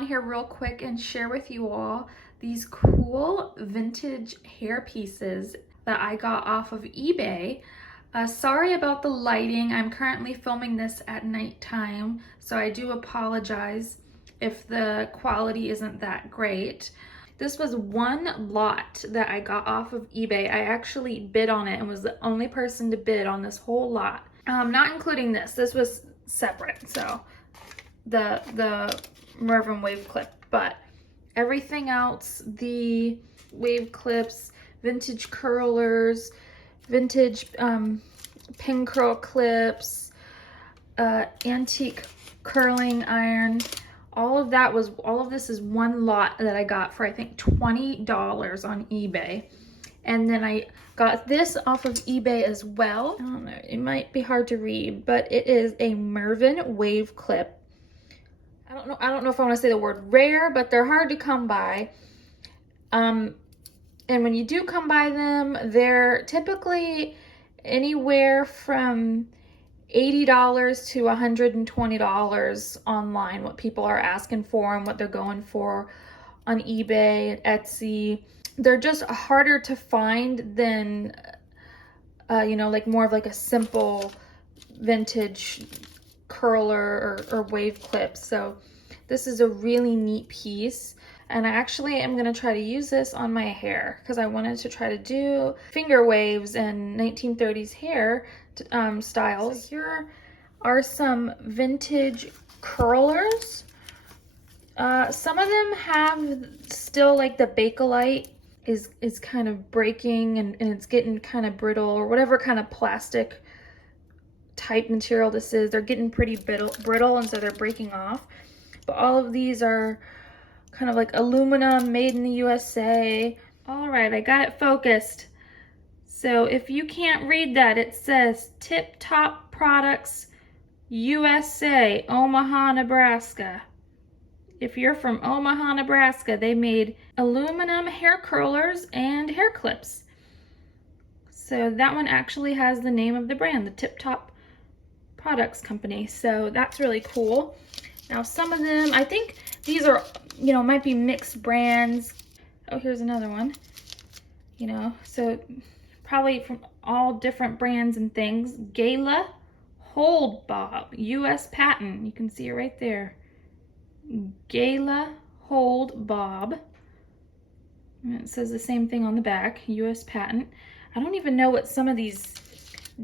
on here real quick and share with you all these cool vintage hair pieces that I got off of eBay. Sorry about the lighting. I'm currently filming this at nighttime, so I do apologize if the quality isn't that great. This was one lot that I got off of eBay. I actually bid on it and was the only person to bid on this whole lot. Not including this. This was separate, so the Mervyn wave clip, but everything else, the wave clips, vintage curlers, vintage pin curl clips, antique curling iron, all of this is one lot that I got for I think $20 on eBay. And then I got this off of eBay as well. I don't know, it might be hard to read, but it is a Mervyn wave clip. I don't know if I want to say the word rare, but they're hard to come by. And when you do come by them, they're typically anywhere from $80 to $120 online, what people are asking for and what they're going for on eBay, Etsy. They're just harder to find than, like more of like a simple vintage curler or wave clip. So this is a really neat piece. And I actually am going to try to use this on my hair because I wanted to try to do finger waves and 1930s hair styles. So here are some vintage curlers. Some of them have still like the Bakelite is kind of breaking and it's getting kind of brittle, or whatever kind of plastic type material this is. They're getting pretty brittle and so they're breaking off. But all of these are kind of like aluminum, made in the USA. All right, I got it focused. So if you can't read that, it says Tip Top Products USA, Omaha, Nebraska. If you're from Omaha, Nebraska, they made aluminum hair curlers and hair clips. So that one actually has the name of the brand, the Tip Top Products Company. So that's really cool. Now some of them, I think these are, might be mixed brands. Oh, here's another one. So probably from all different brands and things. Gala Hold Bob, US patent. You can see it right there. Gala Hold Bob. And it says the same thing on the back, US patent. I don't even know what some of these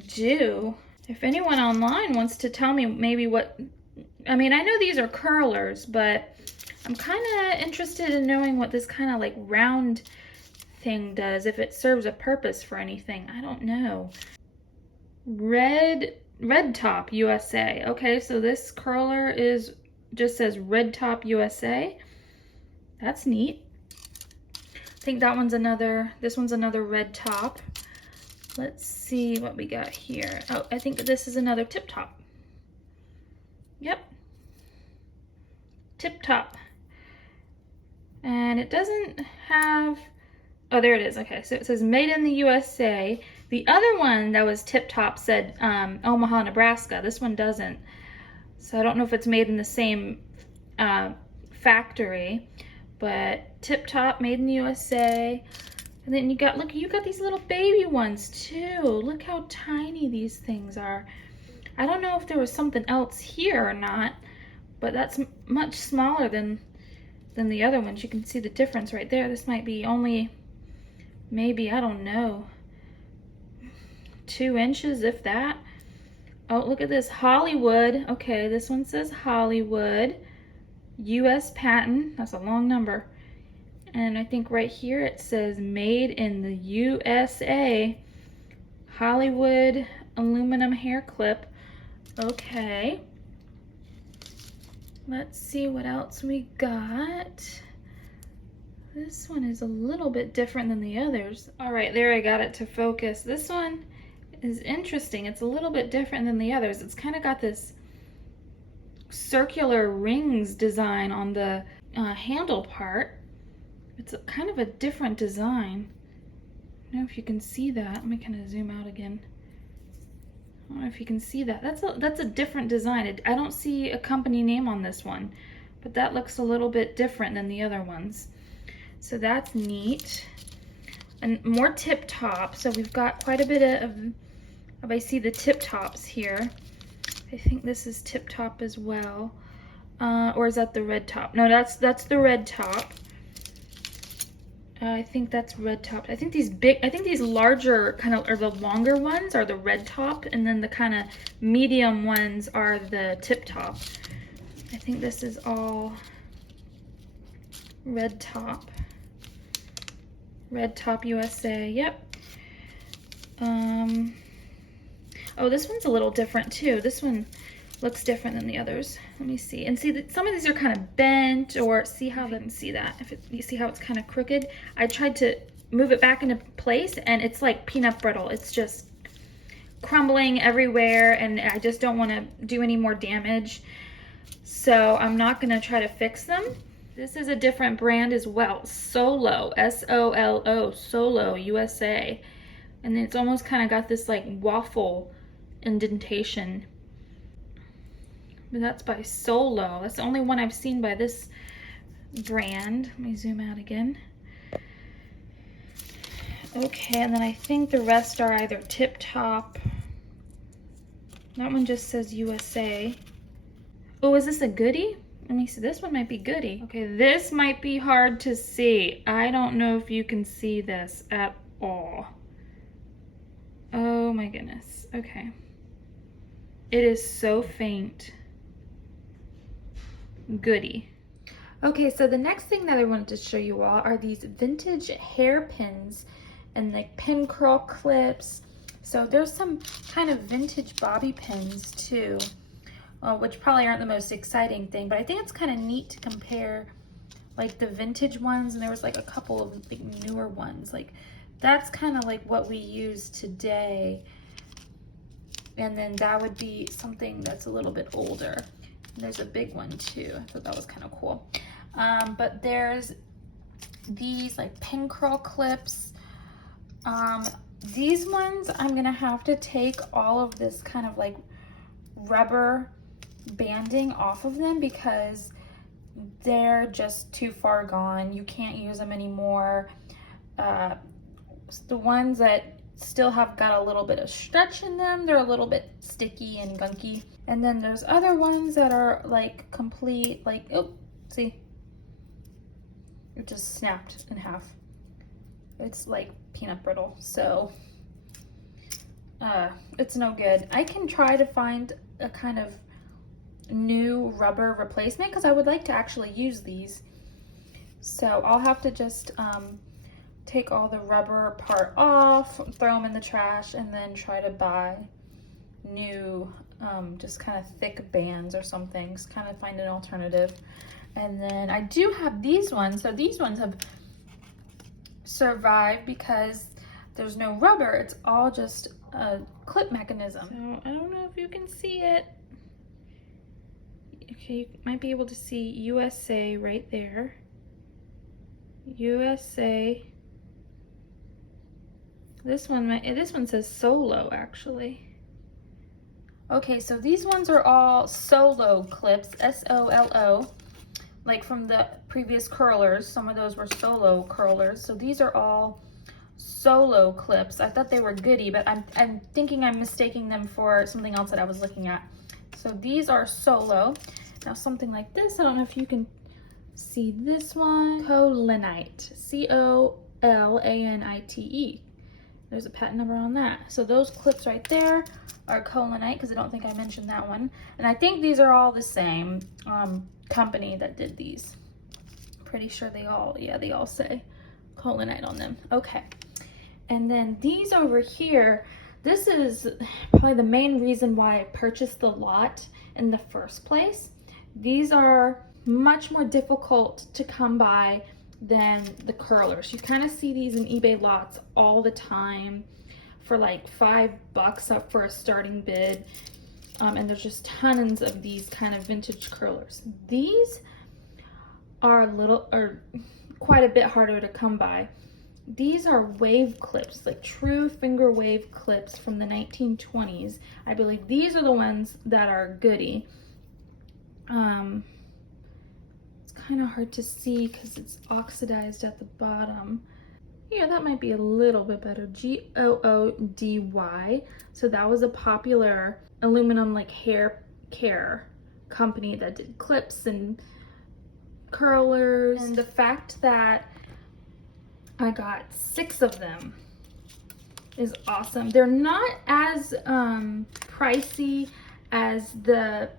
do. If anyone online wants to tell me maybe what, I know these are curlers, but I'm kind of interested in knowing what this kind of like round thing does, if it serves a purpose for anything. I don't know. Red Top USA. Okay, so this curler just says Red Top USA. That's neat. I think this one's another Red Top. Let's see what we got here. Oh, I think this is another Tip Top. Yep. Tip Top. And it doesn't have, oh, there it is. Okay, so it says made in the USA. The other one that was Tip Top said Omaha, Nebraska. This one doesn't. So I don't know if it's made in the same factory, but Tip Top made in the USA. And then you got these little baby ones too. Look how tiny these things are. I don't know if there was something else here or not, but that's much smaller than the other ones. You can see the difference right there. This might be only maybe, I don't know, 2 inches, if that. Oh, look at this, Hollywood. Okay, this one says Hollywood, US patent. That's a long number. And I think right here it says made in the USA, Hollywood aluminum hair clip. Okay. Let's see what else we got. This one is a little bit different than the others. All right, there, I got it to focus. This one is interesting. It's a little bit different than the others. It's kind of got this circular rings design on the handle part. It's kind of a different design. I don't know if you can see that. Let me kind of zoom out again. I don't know if you can see that. That's a different design. I don't see a company name on this one, but that looks a little bit different than the other ones. So that's neat. And more tip top. So we've got quite a bit of I see the tip tops here. I think this is tip top as well. Or is that the red top? No, that's the red top. I think that's red top. I think these larger kind of, or the longer ones are the red top, and then the kind of medium ones are the tip top. I think this is all red top. Red top USA, yep. Oh, this one's a little different too. This one looks different than the others. Let me see. And see that some of these are kind of bent, or see how they can see that. You see how it's kind of crooked? I tried to move it back into place and it's like peanut brittle. It's just crumbling everywhere and I just don't want to do any more damage. So I'm not going to try to fix them. This is a different brand as well. Solo, S-O-L-O, Solo USA. And it's almost kind of got this like waffle indentation. But that's by Solo. That's the only one I've seen by this brand. Let me zoom out again. Okay, and then I think the rest are either tip top. That one just says USA. Oh, is this a goodie? Let me see. This one might be goodie. Okay, this might be hard to see. I don't know if you can see this at all. Oh my goodness. Okay. It is so faint. Goodie. Okay, so the next thing that I wanted to show you all are these vintage hairpins and like pin curl clips. So there's some kind of vintage bobby pins too, which probably aren't the most exciting thing, but I think it's kind of neat to compare like the vintage ones, and there was like a couple of big newer ones. Like that's kind of like what we use today, and then that would be something that's a little bit older. There's a big one too. I thought that was kind of cool. But there's these like pin curl clips. These ones, I'm gonna have to take all of this kind of like rubber banding off of them because they're just too far gone. You can't use them anymore. The ones that still have got a little bit of stretch in them, they're a little bit sticky and gunky. And then there's other ones that are like complete, like, oh, see, it just snapped in half. It's like peanut brittle, so it's no good. I can try to find a kind of new rubber replacement because I would like to actually use these. So I'll have to just take all the rubber part off, throw them in the trash, and then try to buy new just kind of thick bands or something. Just kind of find an alternative. And then I do have these ones. So these ones have survived because there's no rubber. It's all just a clip mechanism. So I don't know if you can see it. Okay, you might be able to see USA right there. USA. This one says Solo actually. Okay, so these ones are all Solo clips, S-O-L-O, like from the previous curlers. Some of those were Solo curlers. So these are all Solo clips. I thought they were goodie, but I'm thinking I'm mistaking them for something else that I was looking at. So these are Solo. Now something like this, I don't know if you can see this one. Colanite, C-O-L-A-N-I-T-E. There's a patent number on that. So those clips right there are Colanite, because I don't think I mentioned that one. And I think these are all the same company that did these. Pretty sure they all say Colanite on them. Okay. And then these over here, this is probably the main reason why I purchased the lot in the first place. These are much more difficult to come by than the curlers. You kind of see these in eBay lots all the time for like $5 up for a starting bid. And there's just tons of these kind of vintage curlers. These are quite a bit harder to come by. These are wave clips, like true finger wave clips from the 1920s. I believe these are the ones that are goodie. kind of hard to see because it's oxidized at the bottom. Yeah, that might be a little bit better. Goody. So that was a popular aluminum like hair care company that did clips and curlers. And the fact that I got 6 of them is awesome. They're not as pricey as the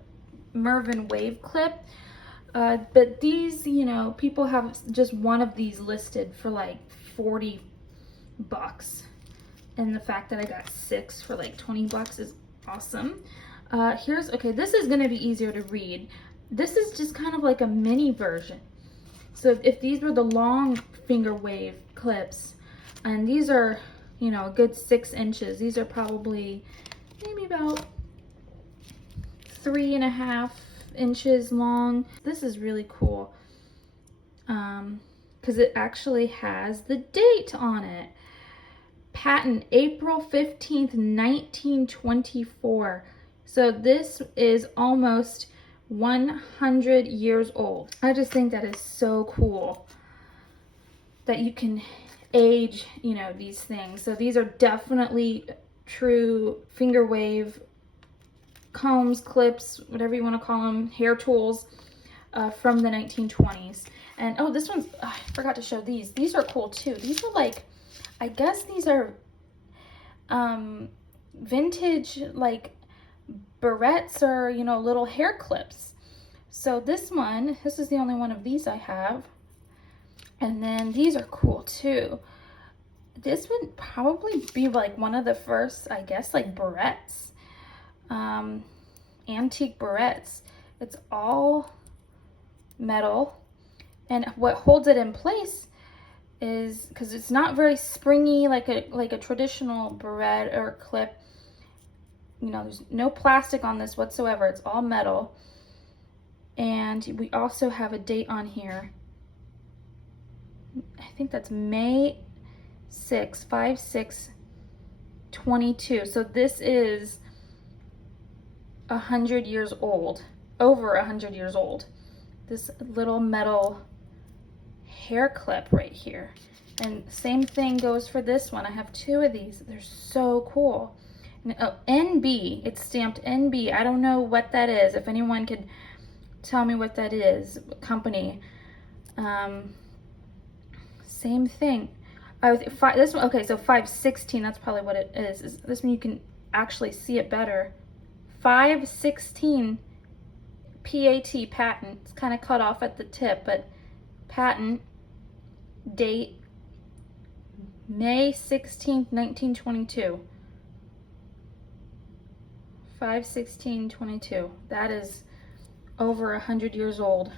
Mervin Wave Clip, but these, you know, people have just one of these listed for like $40, and the fact that I got 6 for like $20 is awesome. Okay, this is gonna be easier to read. This is just kind of like a mini version. So if these were the long finger wave clips, and these are, you know, a good 6 inches, these are probably maybe about 3.5 inches long. This is really cool because it actually has the date on it. Patent April 15th, 1924. So this is almost 100 years old. I just think that is so cool that you can age, you know, these things. So these are definitely true finger wave combs, clips, whatever you want to call them, hair tools from the 1920s. And oh, this one's, I forgot to show these. These are cool too. These are like, I guess these are vintage like barrettes or, you know, little hair clips. So this is the only one of these I have. And then these are cool too. This would probably be like one of the first, I guess, like barrettes. Antique barrettes. It's all metal, and what holds it in place is because it's not very springy like a traditional barrette or clip. You know, there's no plastic on this whatsoever. It's all metal. And we also have a date on here. I think that's May 6, 5/6/22. So this is 100 years old, over 100 years old. This little metal hair clip right here. And same thing goes for this one. I have 2 of these. They're so cool. And, oh, NB, it's stamped NB. I don't know what that is. If anyone could tell me what that is, company. Same thing. This one, okay, so 5/16, that's probably what it is. This one you can actually see it better. 5/16 PAT, patent. It's kind of cut off at the tip, but patent, date, May 16th, 1922. 5/16/22. That is over 100 years old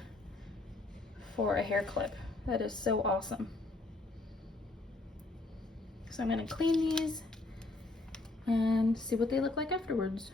for a hair clip. That is so awesome. So I'm going to clean these and see what they look like afterwards.